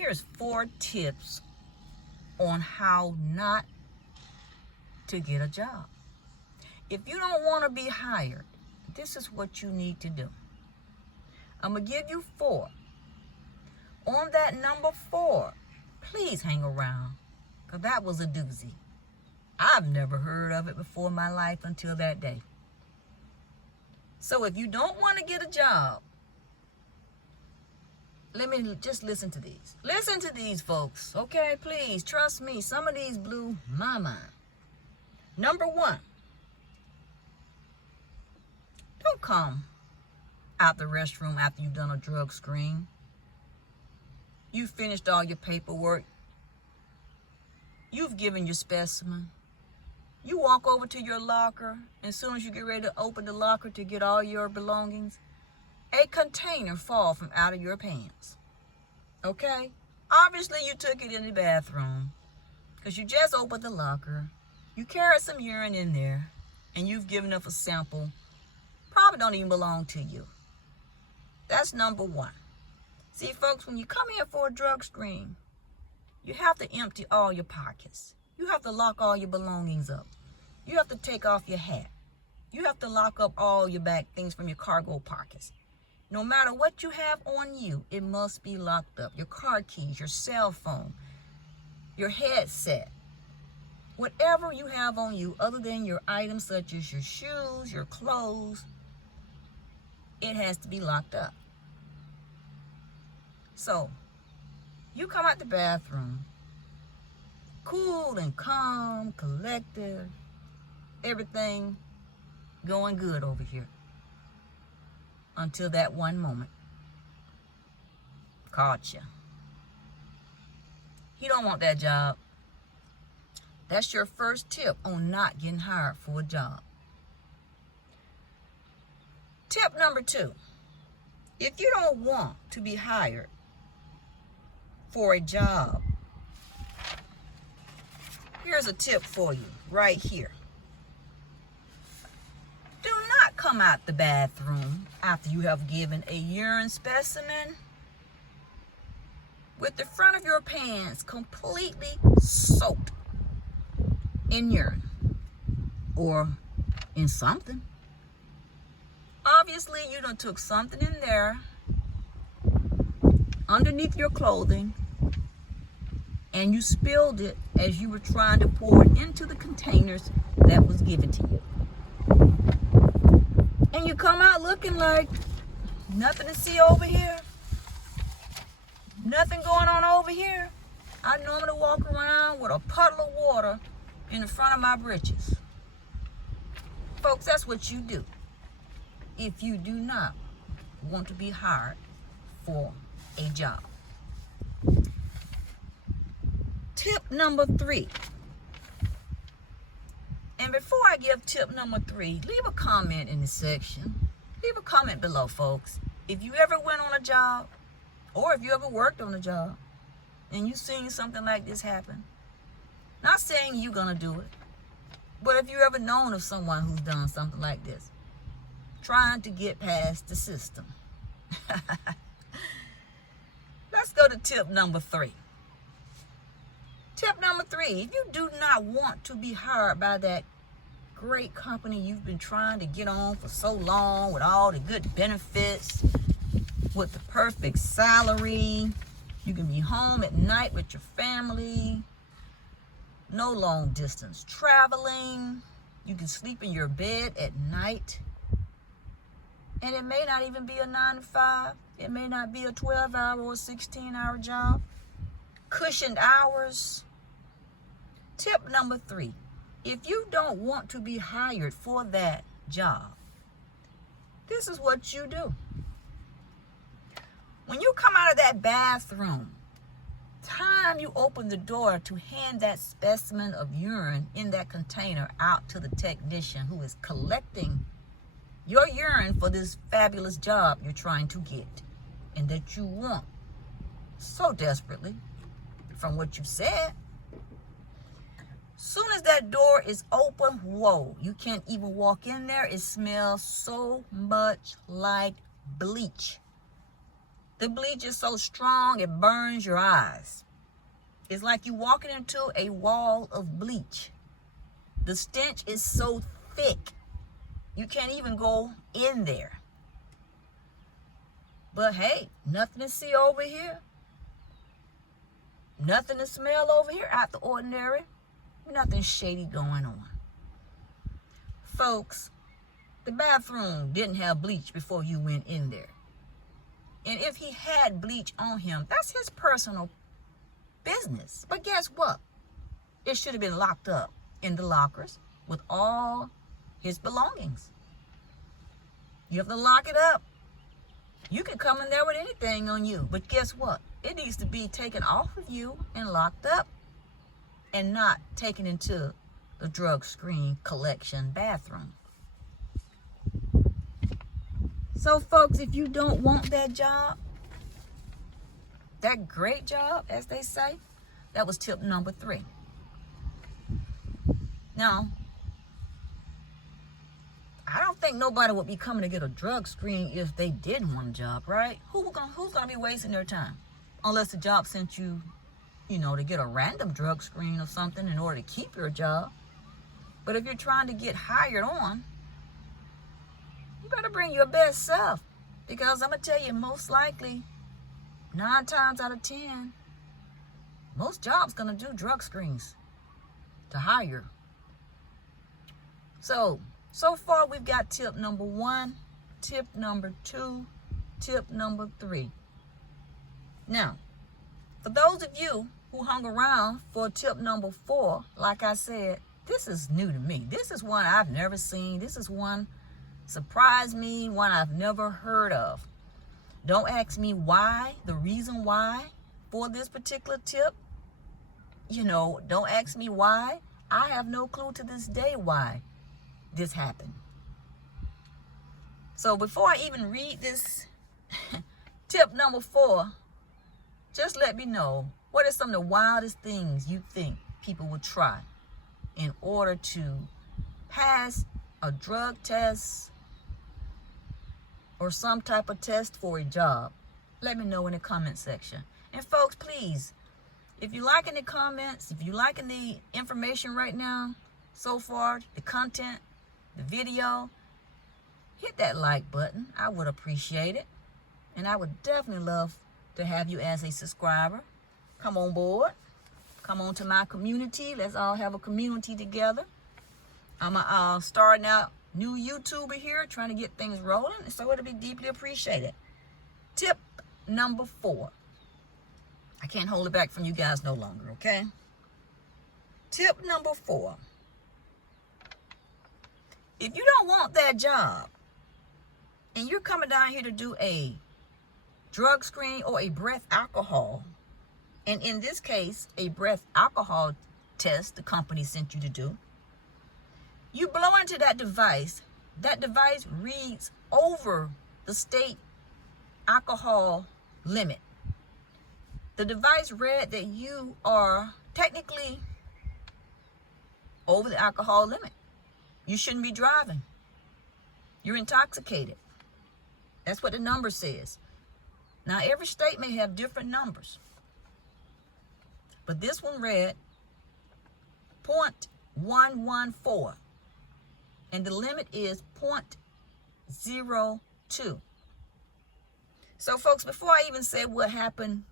Here's 4 tips on how not to get a job. If you don't want to be hired, this is what you need to do. I'm going to give you 4. On that number 4, please hang around, because that was a doozy. I've never heard of it before in my life until that day. So if you don't want to get a job, let me just listen to these. Listen to these, folks, okay? Please, trust me. Some of these blew my mind. Number 1, don't come out the restroom after you've done a drug screen. You finished all your paperwork. You've given your specimen. You walk over to your locker, and as soon as you get ready to open the locker to get all your belongings, a container falls from out of your pants. Okay? Obviously, you took it in the bathroom because you just opened the locker. You carried some urine in there, and you've given up a sample. Probably don't even belong to you. That's number 1. See, folks, when you come in for a drug screen, you have to empty all your pockets. You have to lock all your belongings up. You have to take off your hat. You have to lock up all your back things from your cargo pockets. No matter what you have on you, it must be locked up. Your car keys, your cell phone, your headset, whatever you have on you other than your items such as your shoes, your clothes, it has to be locked up. So, you come out the bathroom, cool and calm, collected, everything going good over here. Until that one moment. Caught you. You don't want that job. That's your first tip on not getting hired for a job. Tip number 2. If you don't want to be hired for a job, here's a tip for you right here. Do not come out the bathroom after you have given a urine specimen with the front of your pants completely soaked in urine or in something. Obviously, you done took something in there underneath your clothing and you spilled it as you were trying to pour it into the containers that was given to you. And you come out looking like nothing to see over here. Nothing going on over here. I normally walk around with a puddle of water in the front of my britches. Folks, that's what you do if you do not want to be hired for a job. Tip number 3. And before I give tip number 3, leave a comment in the section. Leave a comment below, folks. If you ever went on a job, or if you ever worked on a job, and you seen something like this happen. Not saying you're going to do it, but if you ever known of someone who's done something like this, trying to get past the system. Let's go to tip number 3. Tip number 3, if you do not want to be hired by that great company you've been trying to get on for so long with all the good benefits, with the perfect salary, you can be home at night with your family, no long distance traveling, you can sleep in your bed at night, and it may not even be a 9 to 5, it may not be a 12-hour or 16-hour job, cushioned hours. Tip number 3, if you don't want to be hired for that job, this is what you do. When you come out of that bathroom, time you open the door to hand that specimen of urine in that container out to the technician who is collecting your urine for this fabulous job you're trying to get and that you want so desperately from what you said. Soon as that door is open, whoa, you can't even walk in there. It smells so much like bleach. The bleach is so strong it burns your eyes. It's like you walking into a wall of bleach. The stench is so thick, you can't even go in there. But hey, nothing to see over here. Nothing to smell over here out the ordinary. Nothing shady going on. Folks, the bathroom didn't have bleach before you went in there. And if he had bleach on him, that's his personal business. But guess what? It should have been locked up in the lockers with all his belongings. You have to lock it up. You can come in there with anything on you, but guess what? It needs to be taken off of you and locked up and not taken into the drug screen collection bathroom. So folks, if you don't want that job, that great job, as they say, that was tip number 3. Now, I don't think nobody would be coming to get a drug screen if they didn't want a job, right? Who's gonna be wasting their time? Unless the job sent you, to get a random drug screen or something in order to keep your job. But if you're trying to get hired on, you better bring your best self. Because I'm gonna tell you, most likely, 9 times out of 10, most jobs gonna do drug screens to hire. So far we've got tip number 1, tip number 2, tip number 3. Now, for those of you who hung around for tip number 4, like I said, this is new to me. This is one I've never seen. This is one surprised me, one I've never heard of. Don't ask me why, the reason why for this particular tip. Don't ask me why. I have no clue to this day why this happened. So before I even read this tip number 4, just let me know, what are some of the wildest things you think people would try in order to pass a drug test or some type of test for a job? Let me know in the comment section. And folks, please, if you're liking the comments, if you're liking the information right now, so far, the content, the video, hit that like button. I would appreciate it. And I would definitely love to have you as a subscriber. Come on board. Come on to my community. Let's all have a community together. I'm starting out new YouTuber here, trying to get things rolling, so it'll be deeply appreciated. Tip number 4. I can't hold it back from you guys no longer, okay? Tip number 4. If you don't want that job and you're coming down here to do a drug screen or a breath alcohol, and in this case, a breath alcohol test the company sent you to do, you blow into that device reads over the state alcohol limit. The device read that you are technically over the alcohol limit. You shouldn't be driving. You're intoxicated. That's what the number says. Now, every state may have different numbers, but this one read 0.114, and the limit is 0.02. So, folks, before I even say what happened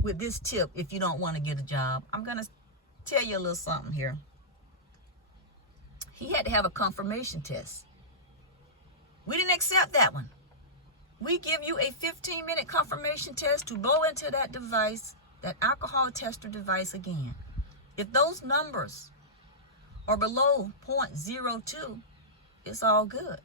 with this tip, if you don't want to get a job, I'm going to tell you a little something here. He had to have a confirmation test. We didn't accept that one. We give you a 15-minute confirmation test to blow into that device, that alcohol tester device again. If those numbers are below 0.02, it's all good.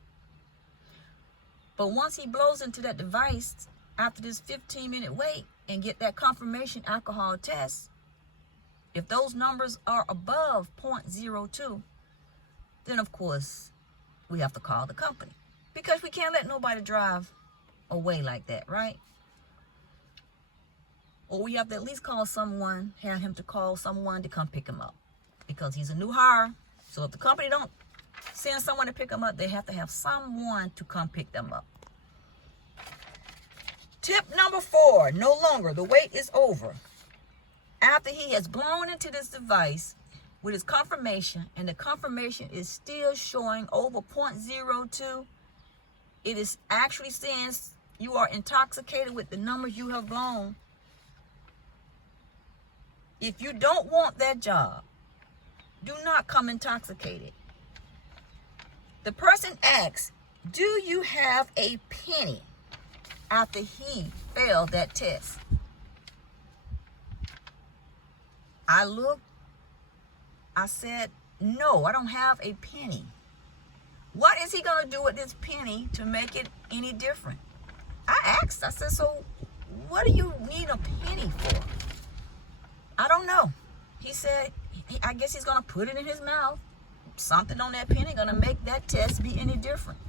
But once he blows into that device after this 15-minute wait and get that confirmation alcohol test, if those numbers are above 0.02, then of course we have to call the company, because we can't let nobody drive away like that, right? Or we have to at least call someone, have him to call someone to come pick him up, because he's a new hire. So if the company don't send someone to pick him up, they have to have someone to come pick them up. Tip number 4, no longer. The wait is over. After he has blown into this device with his confirmation, and the confirmation is still showing over 0.02, it is actually saying you are intoxicated with the numbers you have blown. If you don't want that job, do not come intoxicated. The person asks, do you have a penny after he failed that test? I looked, I said, no, I don't have a penny. What is he going to do with this penny to make it any different? I asked, I said, so what do you need a penny for? I don't know. He said, I guess he's going to put it in his mouth. Something on that penny going to make that test be any different.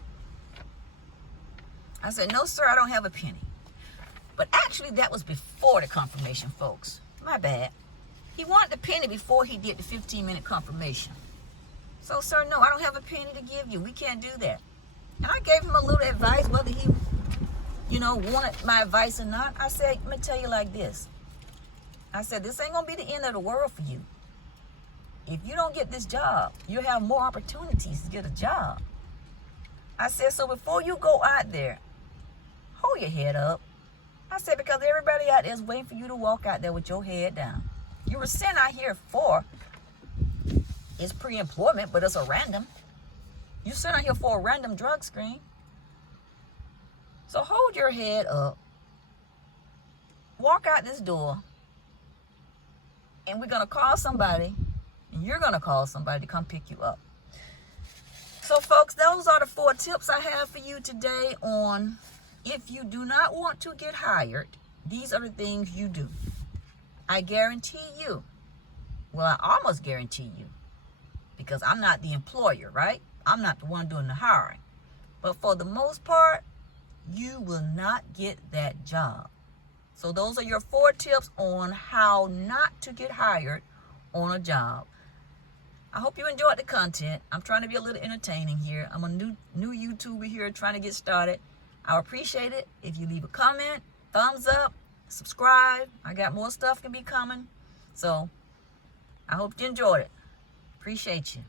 I said, no, sir, I don't have a penny. But actually, that was before the confirmation, folks. My bad. He wanted the penny before he did the 15-minute confirmation. So, sir, no, I don't have a penny to give you. We can't do that. And I gave him a little advice, whether he, wanted my advice or not. I said, let me tell you like this. I said, this ain't going to be the end of the world for you. If you don't get this job, you'll have more opportunities to get a job. I said, so before you go out there, hold your head up. I said, because everybody out there is waiting for you to walk out there with your head down. You were sent out here for, it's pre-employment, but it's a random. You sent out here for a random drug screen. So hold your head up. Walk out this door. And we're going to call somebody. And you're going to call somebody to come pick you up. So, folks, those are the 4 tips I have for you today on if you do not want to get hired, these are the things you do. I guarantee you, well, I almost guarantee you, because I'm not the employer, right? I'm not the one doing the hiring. But for the most part, you will not get that job. So those are your 4 tips on how not to get hired on a job. I hope you enjoyed the content. I'm trying to be a little entertaining here. I'm a new YouTuber here trying to get started. I appreciate it if you leave a comment, thumbs up, subscribe. I got more stuff can be coming. So I hope you enjoyed it. Appreciate you.